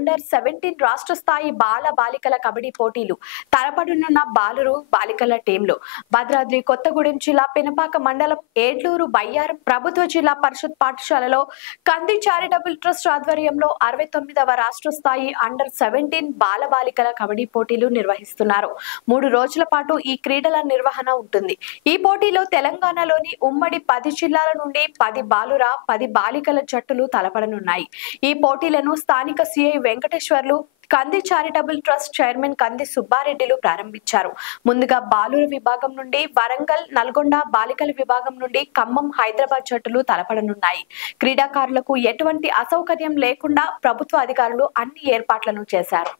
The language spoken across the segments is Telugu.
అండర్ 17 రాష్ట్ర స్థాయి బాల బాలికల కబడ్డీ పోటీలు తలపడనున్న బాలురు బాలికల టీంలు భద్రాద్రి కొత్తగూడెం జిల్లా పినపాక మండలం ఏడ్లూరు బయ్యారం ప్రభుత్వ జిల్లా పరిషత్ పాఠశాలలో కంది చారిటబుల్ ట్రస్ట్ ఆధ్వర్యంలో 69వ రాష్ట్ర స్థాయి అండర్ 17 బాల బాలికల కబడ్డీ పోటీలు నిర్వహిస్తున్నారు. 3 రోజుల పాటు ఈ క్రీడల నిర్వహణ ఉంటుంది. ఈ పోటీలో తెలంగాణలోని ఉమ్మడి 10 జిల్లాల నుండి 10 బాలుర 10 బాలికల జట్టులు తలపడనున్నాయి. ఈ పోటీలను స్థానిక సిఐ వెంకటేశ్వర్లు, కంది చారిటబుల్ ట్రస్ట్ చైర్మన్ కంది సుబ్బారెడ్డిలు ప్రారంభించారు. ముందుగా బాలుర విభాగం నుండి వరంగల్, నల్గొండ, బాలికల విభాగం నుండి ఖమ్మం, హైదరాబాద్ జట్టులు తలపడనున్నాయి. క్రీడాకారులకు ఎటువంటి అసౌకర్యం లేకుండా ప్రభుత్వ అధికారులు అన్ని ఏర్పాట్లను చేశారు.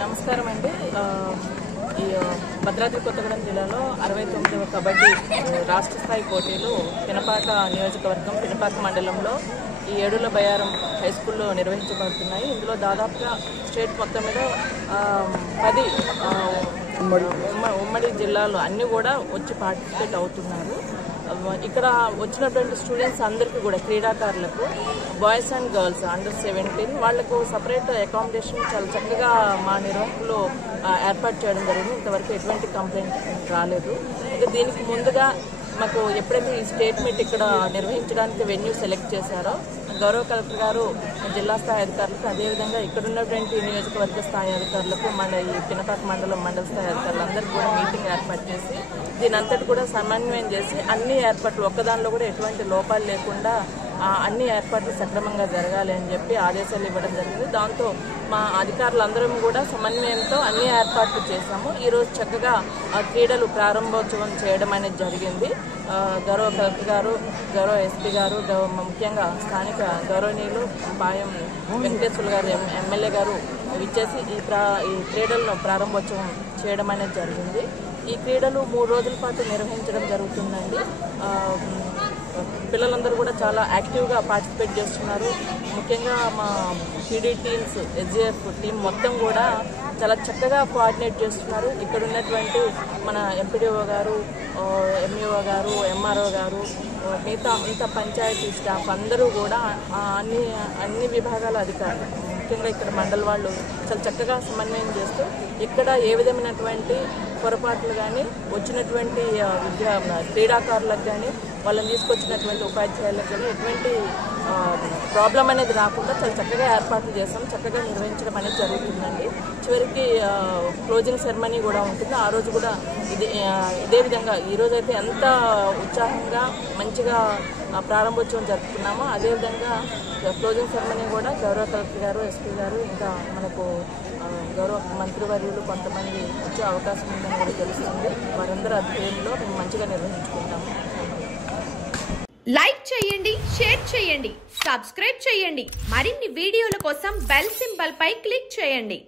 నమస్కారం అండి. ఈ భద్రాద్రి కొత్తగూడెం జిల్లాలో 69వ కబడ్డీ రాష్ట్ర స్థాయి పోటీలు పినపాక నియోజకవర్గం పినపాక మండలంలో ఈ ఏడుల బయ్యారం హై స్కూల్లో నిర్వహించబడుతున్నాయి. ఇందులో దాదాపుగా స్టేట్ మొత్తం మీద 10 ఉమ్మడి జిల్లాలు అన్నీ కూడా వచ్చి పార్టిసిపేట్ అవుతున్నారు. ఇక్కడ వచ్చినటువంటి స్టూడెంట్స్ అందరికీ కూడా క్రీడాకారులకు బాయ్స్ అండ్ గర్ల్స్ అండర్ 17 వాళ్లకు సపరేట్ అకామిడేషన్ చాలా చక్కగా మా నిర్వాహకులు ఏర్పాటు చేయడం జరిగింది. ఇంతవరకు ఎటువంటి కంప్లైంట్ రాలేదు. ఇంకా దీనికి ముందుగా మాకు ఎప్పుడైతే ఈ స్టేట్ మీట్ ఇక్కడ నిర్వహించడానికి వెన్యూ సెలెక్ట్ చేశారో గౌరవ కలెక్టర్ గారు జిల్లా స్థాయి అధికారులకు, అదేవిధంగా ఇక్కడ ఉన్నటువంటి నియోజకవర్గ స్థాయి అధికారులకు, ఈ పినపాక మండలం మండల స్థాయి అధికారులందరికీ కూడా మీటింగ్ ఏర్పాటు చేసి దీని అంతటి కూడా సమన్వయం చేసి అన్ని ఏర్పాట్లు ఒక్కదానిలో కూడా ఎటువంటి లోపాలు లేకుండా అన్ని ఏర్పాట్లు సక్రమంగా జరగాలి అని చెప్పి ఆదేశాలు ఇవ్వడం జరిగింది. దాంతో మా అధికారులందరం కూడా సమన్వయంతో అన్ని ఏర్పాట్లు చేశాము. ఈరోజు చక్కగా క్రీడలు ప్రారంభోత్సవం చేయడం అనేది జరిగింది. గౌరవ కలెక్టర్ గారు, గౌరవ ఎస్పీ గారు, ముఖ్యంగా స్థానిక గౌరవనీయులు పాయం వెంకటేశ్వర్లు గారు ఎమ్మెల్యే గారు విచ్చేసి ఈ క్రీడలను ప్రారంభోత్సవం చేయడం అనేది జరిగింది. ఈ క్రీడలు 3 రోజుల పాటు నిర్వహించడం జరుగుతుందండి. పిల్లలందరూ కూడా చాలా యాక్టివ్గా పార్టిసిపేట్ చేస్తున్నారు. ముఖ్యంగా మా పీడీ టీమ్స్, ఎస్జీఎఫ్ టీం మొత్తం కూడా చాలా చక్కగా కోఆర్డినేట్ చేస్తున్నారు. ఇక్కడ ఉన్నటువంటి మన ఎంపీడీఓ గారు, ఎంఈఓ గారు, ఎంఆర్ఓ గారు, మిగతా పంచాయతీ స్టాఫ్ అందరూ కూడా అన్ని విభాగాల అధికారులు, ముఖ్యంగా ఇక్కడ మండల వాళ్ళు చాలా చక్కగా సమన్వయం చేస్తూ ఇక్కడ ఏ విధమైనటువంటి పొరపాట్లు కానీ వచ్చినటువంటి క్రీడాకారులకు కానీ వాళ్ళని తీసుకొచ్చినటువంటి ఉపాధ్యాయులకు కానీ ఎటువంటి ప్రాబ్లం అనేది రాకుండా చాలా చక్కగా ఏర్పాట్లు చేస్తాం, చక్కగా నిర్వహించడం అనేది జరుగుతుందండి. చివరికి క్లోజింగ్ సెరమనీ కూడా ఉంటుంది. ఆ రోజు కూడా ఇదే విధంగా ఈరోజైతే ఎంత ఉత్సాహంగా మంచిగా ప్రారంభోత్సవం జరుపుకున్నామో అదేవిధంగా క్లోజింగ్ సెరమనీ కూడా గౌరవ కలెక్టర్ గారు, ఎస్పీ గారు, ఇంకా మనకు గౌరవ మంత్రివర్యులు కొంతమంది వచ్చే అవకాశం ఉందని కూడా తెలుస్తుంది. వారందరూ అధ్యయనంలో మేము మంచిగా నిర్వహించుకుంటాము. లైక్ చేయండి, షేర్ చేయండి, సబ్స్క్రైబ్ చేయండి. మరిన్ని వీడియోల కోసం బెల్ సింబల్ పై క్లిక్ చేయండి.